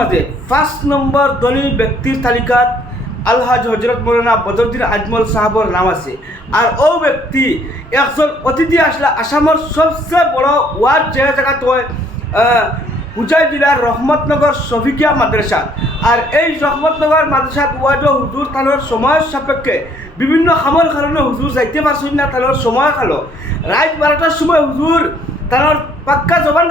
মাঝে 5 নম্বর ধনী ব্যক্তির তালিকাত আলহাজ হজরত মৌলানা বদরুদ্দিন আজমল সাহাবর নাম আছে। আর ও ব্যক্তি একজন অতিথি আসলে আসামের সবচেয়ে বড় ওয়ার্ড যে জায়গাত হয় হুজাই জেলার রহমতনগর শফিকিয়া মাদ্রাসা। আর এই রহমতনগর মাদ্রাসাত ওয়ার্ড হুজুর তানোর সময়ের সাপেক্ষে বিভিন্ন খামর কারণে হুজুর যাইতে পারছেন না, তানোর সময় খালো রাত 12টার সময় হুজুর তানোর পাক্কা জবান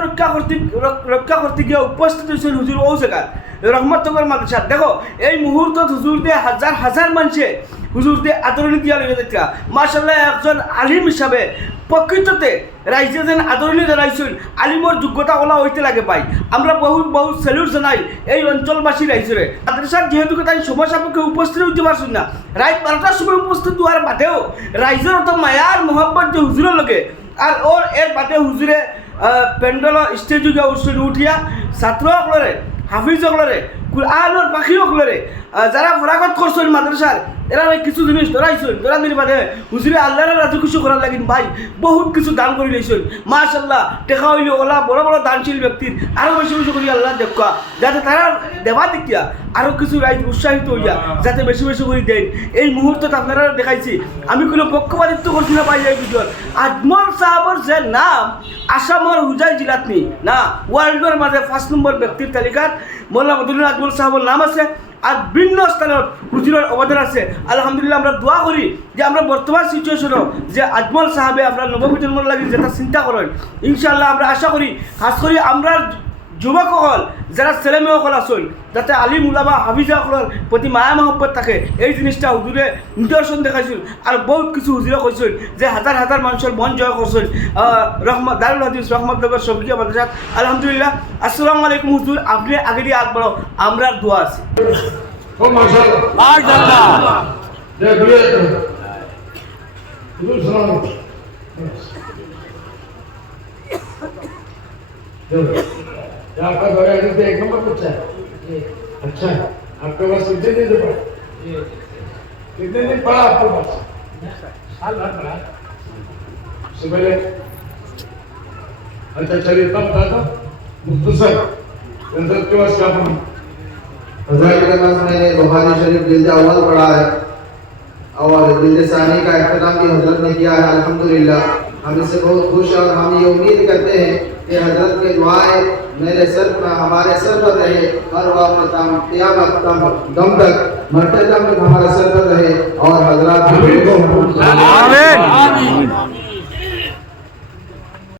রক্ষা করতে গিয়ে উপস্থিত হয়েছেন হুজুর ও জায়গায় রহমতনগর মাদ্রাসা। দেখো এই মুহূর্তত হুজুর দিয়ে হাজার হাজার মানুষে হুজুর দিয়ে আদরণী দিয়া লইয়া যাইতা। মাশাআল্লাহ একজন আলিম হিসাবে প্রকৃততে রাইজে যেন আদরণী জানাইছেন, আলিমর যোগ্যতা ওলা হইতে লাগে পাই। আমরা বহুত বহুত স্যালুট জানাই এই অঞ্চলবাসী রাইজরে। মাদ্রাসার যেহেতু তাই সময় সাপেক্ষে উপস্থিত হইতে পারছেন না, রাত 12টার সময় উপস্থিত হওয়ার বাদেও রাইজের অত মায়ার মোহাম্মত যে হুজুরের লগে আর ওর এর বাদে হুজুরে প্যান্ডেল স্টেজ উঠিয়া ছাত্রসকলরে হাফিজসকলরে কুরআনের পাখিসকলরে যারা ফরাগত করছেন মাদ্রাসার এরা কিছু জিনিস ধরাইছেন, ধরা দিন বাদে হুজুরে আল্লাহর রাজি খুশি করার লাগিন ভাই বহুত কিছু দান করে লইছেন। মাশাআল্লাহ টেকা হইলে ওলা বড় বড় দানশীল ব্যক্তির আরও বেশি বেশি করি আল্লাহ দেখা যাতে তারা দেবা দেখিয়া আরও কিছু রাইজ উৎসাহিত হইয়া যাতে বেশি বেশি করে দেন। এই মুহূর্তে আপনারা দেখাইছি আমি কোনো পক্ষপাতিত্ব করছি না পাই এই ভিডিওর। আজমল সাহাবর যে নাম আসামের হুজাই জেলাত নি না ওয়ার্ল্ডের মাঝে 5 নম্বর ব্যক্তির তালিকাত মৌলানা বদরুদ্দিন আজমল সাহাবর নাম আছে। আর ভিন্ন স্থানের হুজুরের অবদান আছে। আলহামদুলিল্লাহ আমরা দোয়া করি যে আমরা বর্তমান সিচুয়েশনও যে আজমল সাহাবে আমরা নবপ্রজন্মর লাগি যেটা চিন্তা করেন ইনশাআল্লাহ আমরা আশা করি খাস করি আমরা যুবকসকল যারা ছেলে মেয়েসকল আসল যাতে আলিম উলামা হাফিজাসকলের প্রতি মায়া মহব্বত থাকে এই জিনিসটা হুজুরে নিদর্শন দেখাইছিল। আর বহুত কিছু হুজুরে কৈছিল যে হাজার হাজার মানুষের মন জয় করছিল রহমত দারুল হাদিস রহমতনগর শফিকিয়া মাদ্রাসা। আলহামদুলিল্লাহ। আসসালামু আলাইকুম হুজুর, আপনি আগে দিয়ে আগবাড়ো, আমরা দোয়া আছে। आपका दौरा एक नंबर बच्चा है। अच्छा आपके पास कितने दिन से पढ़ा? कितने दिन पढ़ा आपके पास? साल भर पढ़ा से पहले। अच्छा चलिए तब बता दो मुख्तसर के पास क्या पढ़ा? हज़रत के पास मैंने बुखारी शरीफ जिल्द अव्वल पढ़ा है और जिल्द सानी का इख्तिताम भी हजरत ने किया है। अल्हम्दुलिल्लाह हम इससे बहुत खुश हैं और हम ये उम्मीद करते हैं कि हजरत के दुआएं मेरे सर पर हमारे सर पर रहे हर वक्त क़यामत दम तक मरते दम तक हमारे सर पर रहे और हजरत आमीन।